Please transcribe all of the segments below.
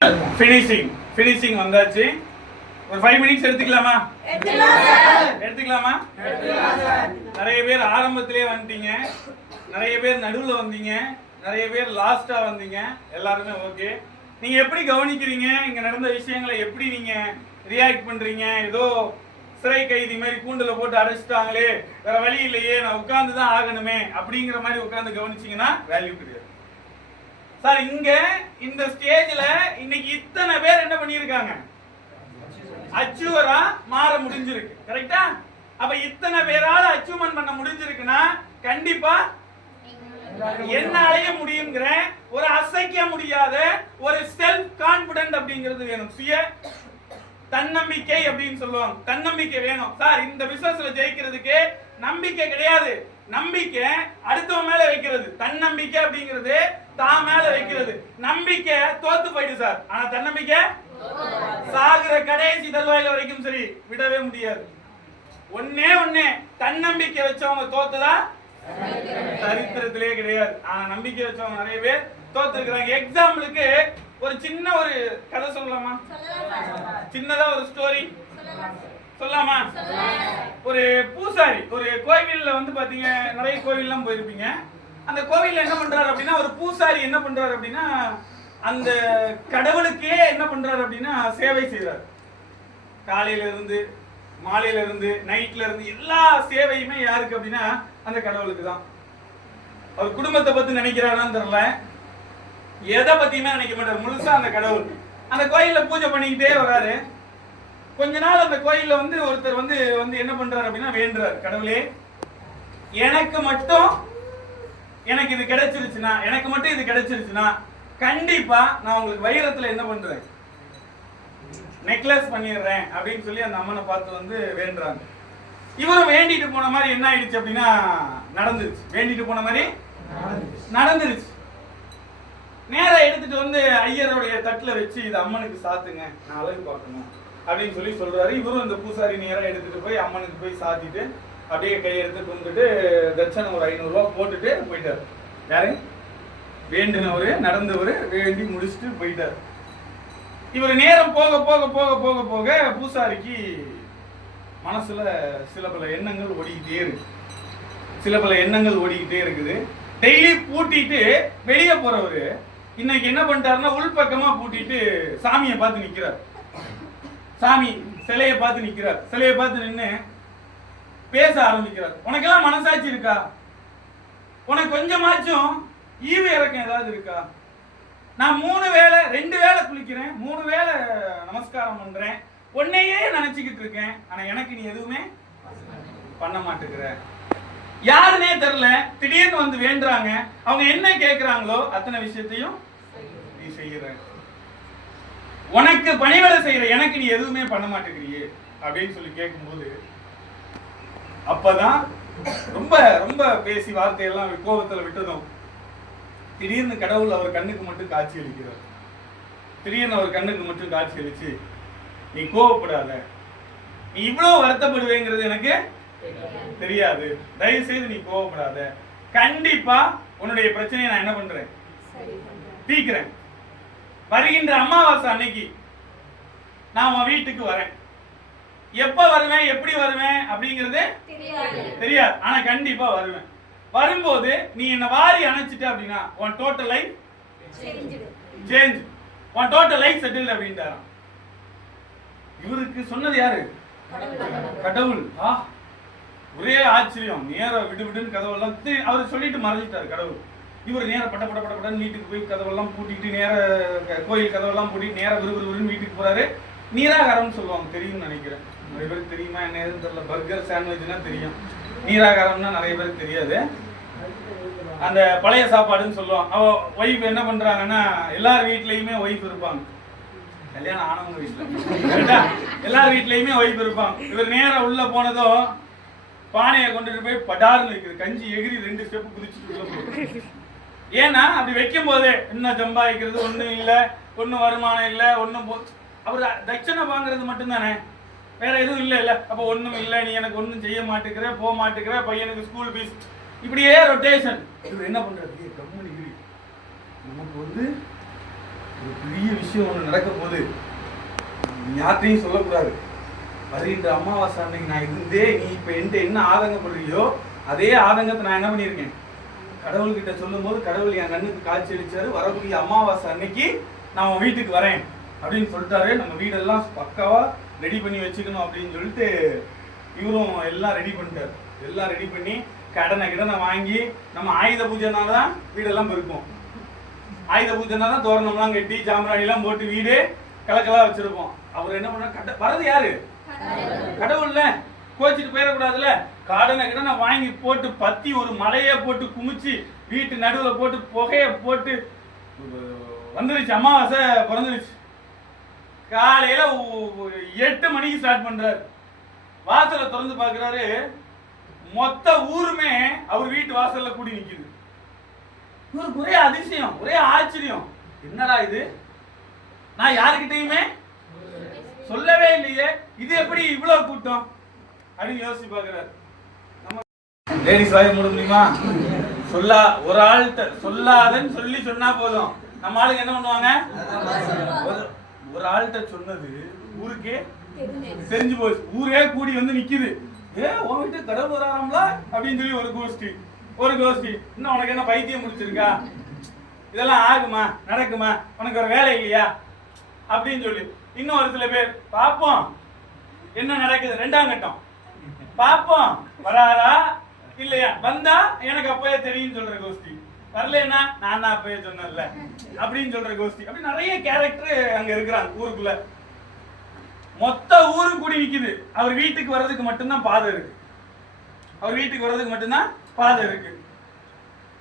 Finishing வந்தாச்சு. ஒரு 5 minutes எடுத்துக்கலாமா? எடுத்துக்கலாமா? நிறைய பேர் ஆரம்பத்திலே வந்துட்டீங்க, நிறைய பேர் நடுவுல வந்தீங்க, நிறைய பேர் லாஸ்டா வந்தீங்க. எல்லாருமே ஓகே. நீங்க எப்படி கவனிக்கிறீங்க? இங்க நடந்த விஷயங்களை எப்படி நீங்க ரியாக்ட் பண்றீங்க? ஏதோ சிறை கைதி மாதிரி கூண்டுல போட்டு அடைச்சிட்டாங்களே, வேற வழி இல்லையே, நான் உட்கார்ந்துதான் ஆகணுமே அப்படிங்கிற மாதிரி உட்கார்ந்து கவனிச்சீங்கன்னா வேல்யூ கிடையாது. சார் இங்க இந்த ஸ்டேஜ்ல இன்னைக்கு இத்தனை பேர் என்ன பண்ணிருக்காங்க? அச்சீவரா மாற முடிஞ்சிருக்கு. கரெக்டா? அப்ப இத்தனை பேரால அச்சீவ்மென்ட் பண்ண முடிஞ்சிருக்குன்னா கண்டிப்பா என்னாலயே முடியுங்கிற ஒரு அசைக்க முடியாத ஒரு செல்ஃப் கான்பிடன்ட் அப்படிங்கிறது வேணும். சுய தன்னம்பிக்கை அப்படின்னு சொல்லுவாங்க. தன்னம்பிக்கை வேணும். சார் இந்த பிசினஸ்ல ஜெயிக்கிறதுக்கு நம்பிக்கை கிடையாது, நம்பிக்கை அடுத்தவன் மேல வைக்கிறது. தன்னம்பிக்கை அப்படிங்கிறது தான் மேல வைக்கிறது. நம்பிக்கை தோத்து போயிடு சார். ஆனா தன்னம்பிக்கை சாகுற கடைசி தருவாயில வரைக்கும் சரி விடவே முடியாது. ஒண்ணே தன்னம்பிக்கை வச்சவங்க தோத்ததா சரித்திரத்திலே கிடையாது. ஆனா நம்பிக்கை வச்சவங்க நிறைய பேர் தோத்துருக்காங்க. எக்ஸாம்பிளுக்கு ஒரு சின்ன ஒரு கதை சொல்லலாமா? சின்னதா ஒரு ஸ்டோரி சொல்லலாமா? ஒரு பூசாரி ஒரு கோவில்ல வந்து பாத்தீங்க, நிறைய கோவில்லாம் போயிருப்பீங்க. அந்த கோவில்ல என்ன பண்றாரு அப்படின்னா, ஒரு பூசாரி என்ன பண்றாரு அப்படின்னா, அந்த கடவுளுக்கே என்ன பண்றாரு அப்படின்னா சேவை செய்யறாரு. காலையில இருந்து மாலையில இருந்து நைட்ல இருந்து எல்லா சேவையுமே யாருக்கு அப்படின்னா அந்த கடவுளுக்கு தான். அவர் குடும்பத்தை பத்தி நினைக்கிறாரான்னு தெரியல, எதை பத்தியுமே நினைக்க மாட்டார், முழுசா அந்த கடவுள். அந்த கோயில்ல பூஜை பண்ணிக்கிட்டே வராரு. கொஞ்ச நாள் அந்த கோயில்ல வந்து ஒருத்தர் வந்து என்ன பண்றாரு அப்படின்னா வேண்டுறாரு, கடவுளே எனக்கு இது கிடைச்சிருச்சுன்னா, எனக்கு மட்டும் இது கிடைச்சிருச்சுன்னா கண்டிப்பா நான் உங்களுக்கு வைரத்துல என்ன பண்றேன், நெக்லஸ் பண்ணிடுறேன் அப்படின்னு சொல்லி அந்த அம்மனை பார்த்து வந்து வேண்டுறாங்க. இவரும் வேண்டிட்டு போன மாதிரி என்ன ஆயிடுச்சு அப்படின்னா நடந்துருச்சு. வேண்டிட்டு போன மாதிரி நடந்துருச்சு. நேரம் எடுத்துட்டு வந்து ஐயருடைய தட்டுல வச்சு இது அம்மனுக்கு சாத்துங்க, நான் அழகு பார்க்கணும் அப்படின்னு சொல்லி சொல்றாரு. இவரும் இந்த பூசாரி நேரம் எடுத்துட்டு போய் அம்மனுக்கு போய் சாத்திட்டு அப்படியே கையெடுத்து கும்பிட்டு தட்சணை ஒரு 500 ரூபாய் போட்டுட்டு போயிட்டாரு. யாரு? வேண்டினவரு, நடந்தவரு வேண்டி முடிச்சுட்டு போயிட்டாரு. இவர் நேரம் போக போக போக போக போக பூசாரிக்கு மனசுல சில பல எண்ணங்கள் ஓடிக்கிட்டே இருக்குது. டெய்லி பூட்டிட்டு வெளியே போறவரு இன்னைக்கு என்ன பண்ணிட்டாருன்னா உள்பக்கமா பூட்டிட்டு சாமியை பார்த்து நிக்கிறார். சாமி சிலையை பார்த்து நிக்கிறார். சிலையை பார்த்து நின்று பேச ஆரம்பிக்கிறார். உனக்கெல்லாம் மனசாட்சி இருக்கா? உனக்கு கொஞ்சமாச்சும் ஈவு இறக்கம் ஏதாவது இருக்கா? நான் 2 வேளை குளிக்கிறேன், 3 வேளை நமஸ்காரம் பண்றேன், உன்னையே நினைச்சுக்கிட்டு இருக்கேன், ஆனா எனக்கு நீ எதுவுமே பண்ண மாட்டேங்கிற. யாருன்னே தெரியல, திடீர்னு வந்து வேண்டுறாங்க, அவங்க என்ன கேட்கிறாங்களோ அத்தனை விஷயத்தையும் நீ செய்யற, உனக்கு பணிவிடை செய்யற, எனக்கு நீ எதுவுமே பண்ண மாட்டேங்கிறியே அப்படின்னு சொல்லி கேட்கும்போது அப்பதான் ரொம்ப ரொம்ப பேசி வார்த்தையெல்லாம் கோபத்துல விட்டதும் திடீர்னு கடவுள் அவர் கண்ணுக்கு மட்டும் காட்சி அளிக்கிறார். திடீர்னு அவர் கண்ணுக்கு மட்டும் காட்சி அளிச்சு, நீ கோபப்படாத, நீ இவ்வளவு வருத்தப்படுவேங்கிறது எனக்கு தெரியாது, தயவு செய்து நீ கோபப்படாத, கண்டிப்பா உன்னுடைய பிரச்சனையை நான் என்ன பண்றேன், தீக்கிறேன். வருகின்ற அமாவாசை அன்னைக்கு நான் உன் வீட்டுக்கு வரேன். எப்ப வருவேன், எப்படி வருவேன் அப்படிங்கிறது தெரியாது, ஆனா கண்டிப்பா வருவேன். வரும்போது நீ என்ன வாரி அணைச்சிட்ட அப்படின்னா உன் டோட்டல் லைஃப் சேஞ்ச், உன் டோட்டல் லைஃப் செட்டில் அப்படின்றாராம். இவருக்கு சொன்னது யாரு? கடவுள். ஒரே ஆச்சரியம். நேரம் விடுன்னு கதவெல்லாம் அவர் சொல்லிட்டு மறைஞ்சிட்டாரு கடவுள். இவர் நேரம் பட்டன்னு வீட்டுக்கு போய் கதவெல்லாம் பூட்டிட்டு, நேர கோயில் கதவெல்லாம் பூட்டிட்டு நேரம் விறுவிறுன்னு வீட்டுக்கு போறாரு. நீராகாரம் சொல்லுவாங்க, தெரியும்னு நினைக்கிறேன். நிறைய பேருக்கு தெரியுமா என்ன ஏதுன்னு தெரியல. பர்கர் சாண்ட்விச்னா தெரியும், நீராகாரம்னா நிறைய பேருக்கு தெரியாது. அந்த பழைய சாப்பாடுன்னு சொல்லுவாங்க. அவ ஒய்ஃப் என்ன பண்றாங்கன்னா, எல்லார் வீட்லயுமே ஒய்ஃப் இருப்பாங்க, கல்யாணம் ஆனவங்க வீட்டுல எல்லார் வீட்லயுமே ஒய்ஃப் இருப்பாங்க. இவர் நேரம் உள்ள போனதும் பானையை கொண்டுட்டு போய் படாருன்னு இருக்குது, கஞ்சி எகிரி 2 ஸ்டெப் குதிச்சுட்டு. ஏன்னா அப்படி வைக்கும் போதே இன்னும் சம்பாதிக்கிறது ஒண்ணும் இல்ல, ஒன்னும் வருமானம் இல்ல, ஒன்னும் அவர் தட்சணை வாங்குறது மட்டும்தானே, வேற எதுவும் இல்ல. அப்ப ஒண்ணும் இல்ல, நீ எனக்கு ஒன்னும் செய்ய மாட்டேங்கிற, போக மாட்டேங்கிற, பையனுக்கு ஸ்கூல் ஃபீஸ், இப்படியே ரொட்டேஷன். இவர் என்ன பண்றது, கம்முனு நமக்கு வந்து ஒரு பெரிய விஷயம் ஒன்று நடக்க போகுது, யார்கிட்டையும் சொல்லக்கூடாது. வருகின்ற அமாவாசை அன்னைக்கு நான் இருந்தே நீ இப்போ என்கிட்ட என்ன ஆதங்கப்படுறியோ அதே ஆதங்கத்தை நான் என்ன பண்ணியிருக்கேன், கடவுள்கிட்ட சொல்லும் போது கடவுள் என் கண்ணுக்கு காட்சி அளிச்சாரு. வரக்கூடிய அமாவாசை அன்னைக்கு நான் உன் வீட்டுக்கு வரேன் அப்படின்னு சொல்லிட்டாரு. நம்ம வீடெல்லாம் பக்காவா ரெடி பண்ணி வச்சுக்கணும் அப்படின்னு சொல்லிட்டு இவரும் எல்லாம் ரெடி பண்ணிட்டாரு. எல்லாம் ரெடி பண்ணி கடனை வாங்கி, நம்ம ஆயுத பூஜைனால தான் வீடெல்லாம் பெருக்கும். ஆயுத பூஜைனா தான் தோரணம்லாம் கட்டி சாம்பிராணிலாம் போட்டு வீடு கலக்கலா வச்சிருப்போம். அவர் என்ன பண்ண, வரது யாரு? கடவுள்ல கோச்சிட்டு போயிடக்கூடாதுல்ல. கடனை வாங்கி போட்டு பத்தி ஒரு மலையை போட்டு குமிச்சு வீட்டு நடுவில் போட்டு புகைய போட்டு வந்துருச்சு. அமாவாசை பிறந்துருச்சு. காலையில 8 மணிக்கு ஸ்டார்ட் பண்றாரு. வாசலை திறந்து பாக்குறாரு, மொத்த ஊருமே அவர் வீட்டு வாசல்ல கூடி நிக்குது. இவருக்கு ஒரே அதிசயம், ஒரே ஆச்சரியம். என்னடா இது, நான் யாருக்கிட்டையுமே சொல்லவே இல்லையே, இது எப்படி இவ்வளவு கூட்டம் அப்படின்னு யோசிச்சு பாக்குறாரு. நம்ம லேடிஸ் வாய மூட முடியுமா? ஒரு ஆள்கிட்ட சொல்லாதன்னு சொன்னா போதும். நம்ம ஆளுங்க என்ன பண்ணுவாங்க, ஒரு ஆள்கிட்ட சொன்னது ஊருக்கே தெரிஞ்சு போச்சு. ஊரே கூடி வந்து நிக்குது. உன்கிட்ட கடவுள் வராங்களா அப்படின்னு சொல்லி ஒரு கோஷ்டி. இன்னும் உனக்கு என்ன பைத்தியம் முடிச்சிருக்கா, இதெல்லாம் ஆகுமா நடக்குமா, உனக்கு ஒரு வேலை இல்லையா அப்படின்னு சொல்லி இன்னும் ஒரு சில பேர் பாப்போம் என்ன நடக்குது, 2ஆம் கட்டம் பாப்போம் வராரா இல்லையா, வந்தா எனக்கு அப்பவே தெரியும் சொல்ற கோஷ்டி, வரலன்னா நான் தான் அப்பவே சொன்னேன்ல அப்படின்னு சொல்ற கோஷ்டி. அப்படி நிறைய கேரக்டர் அங்க இருக்கிறாங்க ஊருக்குள்ள. மொத்த ஊரும் கூடி நிக்குது. அவர் வீட்டுக்கு வர்றதுக்கு மட்டும்தான் பாதை இருக்கு. அவர் வீட்டுக்கு வர்றதுக்கு மட்டும்தான் பாதை இருக்கு.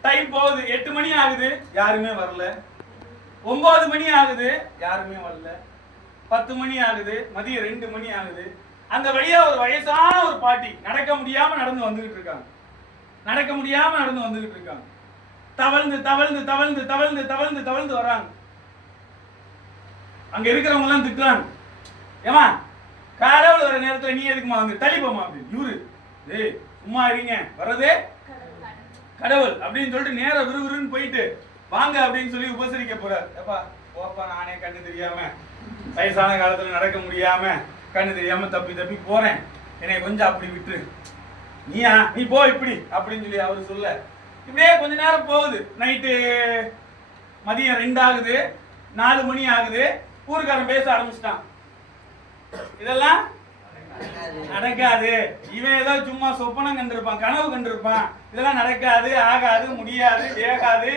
டைம் போகுது. 8 மணி ஆகுது, யாருமே வரல. 9 மணி ஆகுது, யாருமே வரல. 10 மணி ஆகுது, மதியம் 2 மணி ஆகுது. அந்த வழியா ஒரு வயசான ஒரு பாட்டி நடக்க முடியாம நடந்து வந்துகிட்டு இருக்காங்க. தவழ்ந்து தவழ்ந்து தவழ்ந்து தவழ்ந்து தவழ்ந்து தவழ்ந்து வர்றாங்க. அங்க இருக்கிறவங்க எல்லாம் திட்டுறாங்க, ஏமா கடவுள் வர நேரத்துல நீ எதுக்குமா வந்து தள்ளிப்போமா அப்படின்னு. இவரு சும்மா இருங்க, வர்றதே கடவுள் அப்படின்னு சொல்லிட்டு நேர விறுவிறுன்னு போயிட்டு வாங்க அப்படின்னு சொல்லி உபசரிக்க போறாரு. எப்பா போப்பா, நானே கண்ணு தெரியாம வயசான காலத்துல நடக்க முடியாம கண்ணு தெரியாம தப்பி போறேன், என்னை கொஞ்சம் அப்படி விட்டு நீ போ இப்படி அப்படின்னு சொல்லி அவரு சொல்ல. இப்படியே கொஞ்ச நேரம் போகுது. நைட்டு மதியம் 2 ஆகுது, 4 மணி ஆகுது. ஊருக்காரன் பேச ஆரம்பிச்சிட்டான், இதெல்லாம் நடக்காது, இவன் ஏதோ சும்மா சொப்பனம் கண்டிருப்பான், கனவு கண்டிருப்பான், இதெல்லாம் நடக்காது, ஆகாது, முடியாது, வேகாது,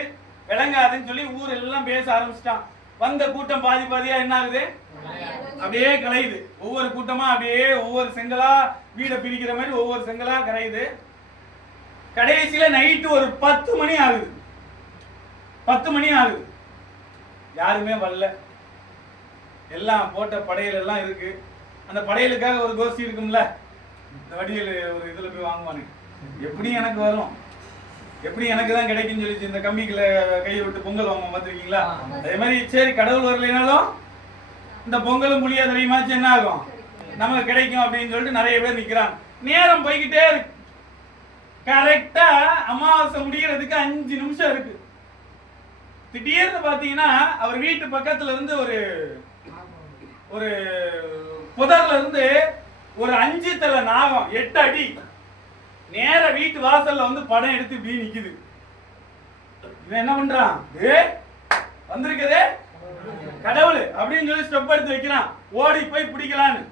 விளங்காதுன்னு சொல்லி ஊர் எல்லாம் பேச ஆரம்பிச்சிட்டான். வந்த கூட்டம் பாதியா என்ன ஆகுது, அப்படியே கலையுது. ஒவ்வொரு கூட்டமா அப்படியே ஒவ்வொரு செங்கலா வீடை பிரிக்கிற மாதிரி ஒவ்வொரு செங்கலா கரையுது. கடைசியில நைட்டு ஒரு 10 மணி ஆகுது. 10 மணி ஆகுது, யாருமே வரல. எல்லாம் போட்ட படையல் எல்லாம் இருக்கு. அந்த படையலுக்காக ஒரு கோஷ்டி இருக்கும்ல, இந்த வடிவேல் ஒரு இதுல போய் வாங்குவானு, எப்படி எனக்கு வரும், எப்படி எனக்கு தான் கிடைக்குன்னு சொல்லி இந்த கம்பிக்குள்ள கையை விட்டு பொங்கல் வாங்குவோம் பார்த்துருக்கீங்களா? அதே மாதிரி சரி கடவுள் வரலைனாலும் இந்த பொங்கலும் புளியா தெரியுமாச்சு என்ன ஆகும், நமக்கு கிடைக்கும் அப்படின்னு சொல்லிட்டு நிறைய பேர் நிக்கிறாங்க. நேரம் போய்கிட்டே இருக்கு. கரெக்டா அமாவாசை முடிகிறதுக்கு 5 நிமிஷம் இருக்கு. திடீர்னு பாத்தீங்கன்னா அவர் வீட்டு பக்கத்துல இருந்து ஒரு புதர்ல இருந்து ஒரு 5 தலை நாகம் 8 அடி நேர வீட்டு வாசல்ல வந்து படம் எடுத்து இப்படி நிக்குது. இவன் என்ன பண்றான், வந்திருக்கதே கடவுள் அப்படின்னு சொல்லி ஸ்டெப் எடுத்து வைக்கிறான். ஓடி போய் பிடிக்கலான்னு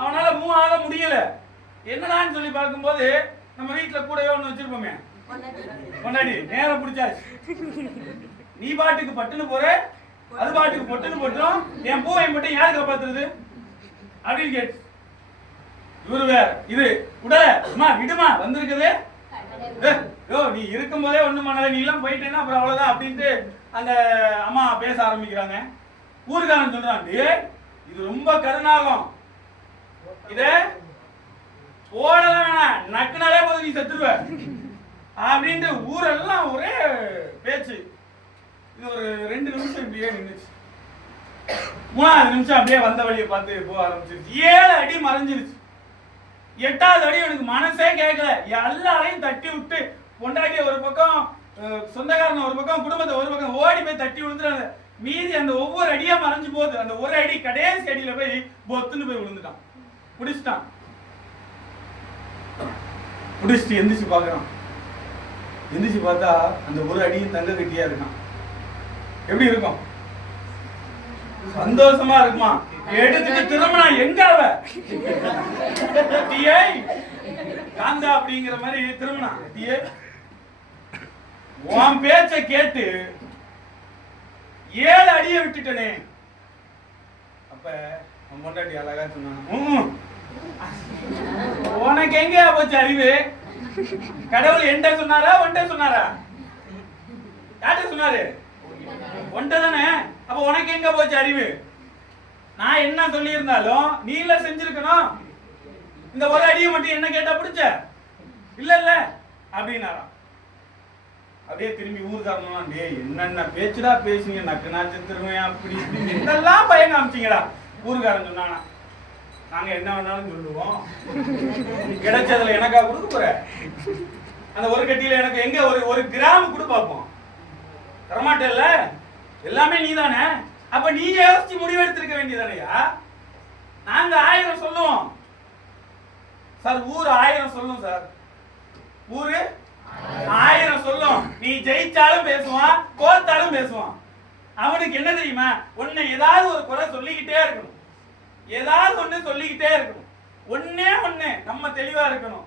அவனால மூவ் ஆக முடியல. என்னடான்னு சொல்லி பார்க்கும்போது நம்ம வீட்டுல கூடவே ஒண்ணு வச்சிருப்போமே கொண்டாடி, நேரம் பிடிச்சாச்சு. நீ பாட்டுக்கு பட்டுன்னு போற, அது பாட்டுக்கு பொட்டுன்னு போட்டோம், என் பூவை மட்டும் யாரு காப்பாத்துறது அப்படின்னு கேட்டு இவரு வேற இது உடல விடுமா வந்திருக்குது, நீ இருக்கும் போதே ஒண்ணும் பண்ணல, நீ எல்லாம் போயிட்டேன்னா அப்புறம் அவ்வளவுதான் அப்படின்ட்டு அந்த அம்மா பேச ஆரம்பிக்கிறாங்க. ஊருக்காரன் சொல்றான், இது ரொம்ப கருணாகம், இத போடலாம் வேணாம், நக்குனாலே போது நீ செத்துருவ அப்படின்ட்டு ஊரெல்லாம் ஒரே பேச்சு. இது ஒரு 2 நிமிஷம் இப்படியே நின்றுச்சு. 3ஆவது நிமிஷம் அப்படியே வந்த வழியை பார்த்து போக ஆரம்பிச்சிருச்சு. 7 அடி மறைஞ்சிருச்சு. 8வது அடி எனக்கு மனசே கேட்கல. எல்லாரையும் தட்டி விட்டு பொண்டாட்டிய ஒரு பக்கம், சொந்தக்காரன் ஒரு பக்கம், குடும்பத்தை ஒரு பக்கம் ஓடி போய் தட்டி விழுந்துறாங்க. மீதி அந்த ஒவ்வொரு அடியா மறைஞ்சு போகுது. அந்த ஒரு அடி கடைசி அடியில போய் பொத்துன்னு போய் விழுந்துட்டான். பிடிச்சிட்டான். பிடிச்சிட்டு எந்திரிச்சு பாக்குறான். எந்திரிச்சு பார்த்தா அந்த ஒரு அடியும் தங்க கட்டியா இருக்கான். எப்படி இருக்கும்? சந்தோஷமா இருக்குமா? எடுத்துட்டு திரும்பினா எங்க அவ காந்தா அப்படிங்கிற மாதிரி திரும்பினா, உன் பேச்ச கேட்டு 7 அடியை விட்டுட்டனே. அப்ப பொண்டாட்டி அழகா சொன்னான், உனக்கு எங்க போச்சு அறிவு? கடவுள் என்கிட்ட சொன்னாரா ஒன்ட்ட சொன்னாரா? யார்கிட்ட சொன்னாரு? ஒன்ட்ட தானே. அப்ப உனக்கு எங்க போச்சு அறிவு? நான் என்ன சொல்லி இருந்தாலும் நீ இல்ல செஞ்சிருக்கணும். இந்த ஒரு அடியை மட்டும் என்ன கேட்டா பிடிச்ச இல்ல இல்ல அப்படின்னாராம். அப்படியே திரும்பி ஊருக்காரன், டேய் என்னென்ன பேச்சுடா பேசுங்க, நக்கு நாச்சு திருமையா அப்படி இதெல்லாம் பயம் காமிச்சிங்கடா. ஊருக்காரன் சொன்னானா, நாங்க என்ன வேணாலும் சொல்லுவோம், கிடைச்சதுல எனக்கா கொடுக்க போற? அந்த ஒரு கட்டியில எனக்கு எங்க ஒரு கிராம் கூட பார்ப்போம், தரமாட்டேல்ல, எல்லாமே நீதானே. அப்ப நீ யோசிச்சு முடிவெடுத்திருக்க வேண்டியதானையா? நாங்க 1000 சொல்லுவோம் சார், ஊர் 1000 சொல்லும் சார், ஊரு 1000 சொல்லும். நீ ஜெயிச்சாலும் பேசுவான், தோத்தாலும் பேசுவான். அவனுக்கு என்ன தெரியுமா? ஒண்ணு ஏதாவது ஒரு குறை சொல்லிக்கிட்டே இருக்கணும், ஏதாவது ஒண்ணு சொல்லிக்கிட்டே இருக்கணும். ஒண்ணே ஒண்ணு நம்ம தெளிவா இருக்கணும்.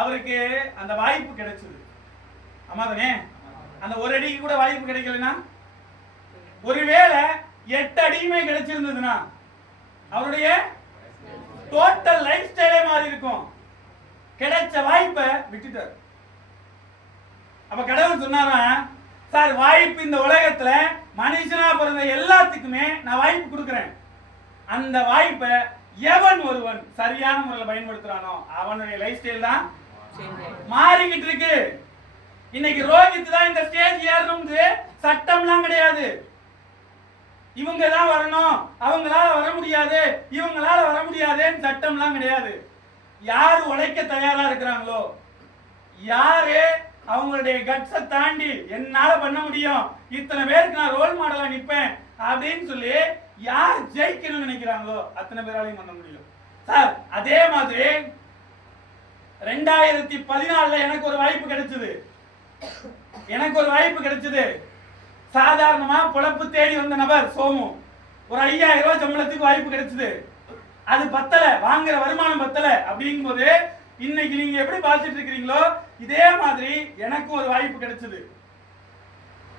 அவருக்கு அந்த வாய்ப்பு கிடைச்சது. ஆமாதானே? அந்த ஒரு அடிக்கு கூட வாய்ப்பு கிடைக்கலனா, ஒருவேளை 8 அடியுமே கிடைச்சிருந்ததுன்னா அவருடைய டோட்டல் லைஃப் ஸ்டைலே மாறி இருக்கும். கிடைச்ச வாய்ப்பை விட்டுட்டார். அப்ப கடவுள் சொன்னாரா, சார் வாய்ப்பு இந்த உலகத்துல மனுஷனா பிறந்த எல்லாத்துக்குமே நான் வாய்ப்பு கொடுக்கிறேன். அந்த வாய்ப்பை எவன் ஒருவன் சரியான முறையில் பயன்படுத்துறானோ அவனுடைய லைஃப் ஸ்டைல் தான் மாறிக்கிட்டு இருக்கு. இன்னைக்கு ரோஹித் தான் இந்த ஸ்டேஜ் ஏறணும்னு சட்டம்லாம் கிடையாது. இவங்க தான் வரணும், அவங்களால வர முடியாது, இவங்களால வர முடியாதுன்னு சட்டம்லாம் கிடையாது. யாரு உழைக்க தயாரா இருக்கிறாங்களோ, யாரு அவங்களுடைய கட்ஸை தாண்டி என்னால பண்ண முடியும், இத்தனை பேருக்கு நான் ரோல் மாடலா நிப்பேன் அப்படின்னு சொல்லி யார் ஜெயிக்கணும்னு நினைக்கிறாங்களோ அத்தனை பேராலையும் பண்ண முடியும் சார். அதே மாதிரி 2014 எனக்கு ஒரு வாய்ப்பு கிடைச்சது. சாதாரணமா பொழப்பு தேடி வந்த நபர் சோமு, ஒரு 5000 ரூபாய் சம்பளத்துக்கு வாய்ப்பு கிடைச்சது. அது பத்தல, வாங்குற வருமானம் பத்தல. அப்படிங்கும் போது இன்னைக்கு நீங்க எப்படி பார்த்துட்டு இருக்கிறீங்களோ இதே மாதிரி எனக்கு ஒரு வாய்ப்பு கிடைச்சது.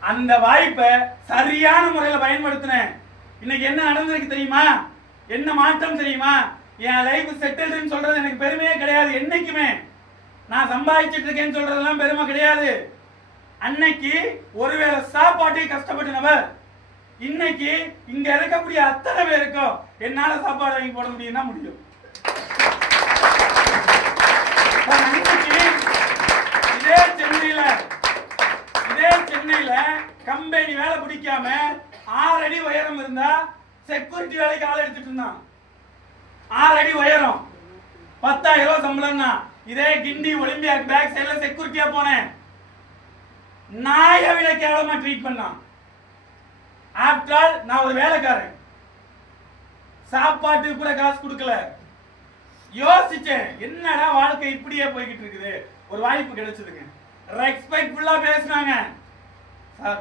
அந்த வாய்ப்பை சரியான முறையில் பயன்படுத்தினேன். இன்னைக்கு என்ன நடந்திருக்கு தெரியுமா? என்ன மாற்றம் தெரியுமா? என் லைஃப் செட்டில்டுன்னு சொல்றது எனக்கு பெருமையே கிடையாது. என்னைக்குமே நான் சம்பாதிச்சிட்டு இருக்கேன்னு சொல்றதெல்லாம் பெருமை கிடையாது. அன்னைக்கு ஒருவேளை சாப்பாட்டை கஷ்டப்பட்ட நபர் இன்னைக்கு இங்க இருக்கக்கூடிய அத்தனை பேருக்கும் என்னால சாப்பாடு வாங்கி போட முடியும்னா முடியும். இதே சென்னையில கம்பெனி வேலை பிடிக்காம 6 அடி உயரம் இருந்தா செக்யூரிட்டி வேலைக்கு ஆள் எடுத்துட்டு இருந்தான். 6 அடி உயரம் 10,000 ரூபாய் சம்பளம் தான். இதே கிண்டி ஒலிம்பியாக் பேக் சைடுல செக்யூரிட்டியா போனேன், நாயை விட கேவலமா ட்ரீட் பண்ணான். ஆஃப்டர் ஆல் நான் ஒரு வேலைக்காரன், சாப்பாட்டுக்கு கூட காசு கொடுக்கல. யோசிச்சேன், என்னடா வாழ்க்கை இப்படியே போய்கிட்டு இருக்குது. ஒரு வாய்ப்பு கிடைச்சதுங்க. ரெஸ்பெக்ட்ஃபுல்லா பேசுனாங்க. Sir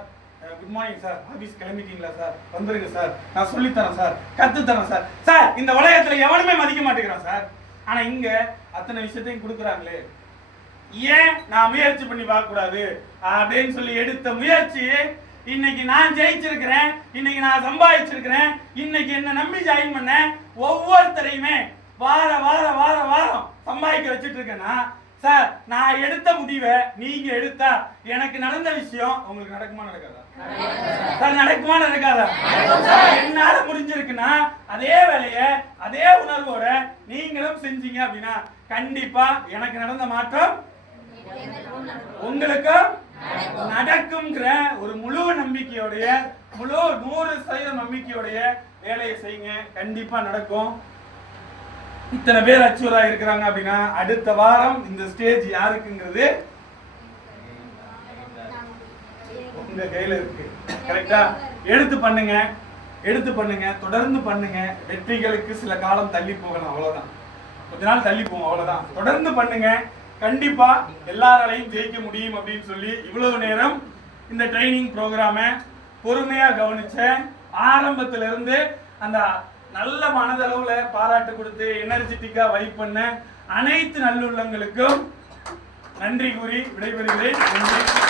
good morning sir, office கிளம்பிட்டீங்களா சார்? வந்துருங்க சார், நான் சொல்லி தரேன் சார், கத்து தரேன் சார். சார் இந்த உலகத்துல எவனுமே மதிக்க மாட்டேங்கிறான் சார். ஆனா இங்க அத்தனை விஷயத்தையும் கொடுக்குறாங்களே, ஏன் நான் முயற்சி பண்ணி பார்க்க கூடாது அப்படின்னு சொல்லி எடுத்த முயற்சி இன்னைக்கு நான் ஜெயிச்சிருக்கிறேன், இன்னைக்கு நான் சம்பாதிச்சிருக்கிறேன். இன்னைக்கு என்ன நம்பி ஜாயின் பண்ண ஒவ்வொருத்தரையுமே வாரம் சம்பாதிக்க வச்சுட்டு இருக்கேன்னா, சார் நான் எடுத்த முடிவை நீங்க எடுத்தா எனக்கு நடந்த விஷயம் உங்களுக்கு நடக்குமா நடக்காதா? சார் நடக்குமா நடக்காதா? என்னால முடிஞ்சிருக்குன்னா அதே வேலைய அதே உணர்வோட நீங்களும் செஞ்சீங்க அப்படின்னா கண்டிப்பா எனக்கு நடந்த மாற்றம் உங்களுக்கும் நடக்கும்ங்கிற ஒரு முழு நம்பிக்கையோடைய, முழு 100% நம்பிக்கையோடைய வேலையை செய்யுங்க. கண்டிப்பா நடக்கும். இத்தனை பேர் அச்சூரா இருக்கிறாங்க அப்படின்னா அடுத்த வாரம் இந்த ஸ்டேஜ் யாருக்குங்கிறது உங்க கையில இருக்கு. கரெக்டா? எடுத்து பண்ணுங்க, எடுத்து பண்ணுங்க, தொடர்ந்து பண்ணுங்க. வெற்றிகளுக்கு சில காலம் தள்ளி போகணும், அவ்வளவுதான். கொஞ்ச நாள் தள்ளி போகும், அவ்வளவுதான். தொடர்ந்து பண்ணுங்க, கண்டிப்பா எல்லாராலையும் ஜெயிக்க முடியும் அப்படின்னு சொல்லி இவ்வளவு நேரம் இந்த ட்ரைனிங் ப்ரோக்ராம பொறுமையா கவனிச்ச, ஆரம்பத்துல இருந்து அந்த நல்ல மனதளவுல பாராட்டு கொடுத்து எனர்ஜெட்டிக்கா வைப் பண்ண அனைத்து நல்லுள்ளங்களுக்கும் நன்றி கூறி விடைபெறுகிறேன். நன்றி.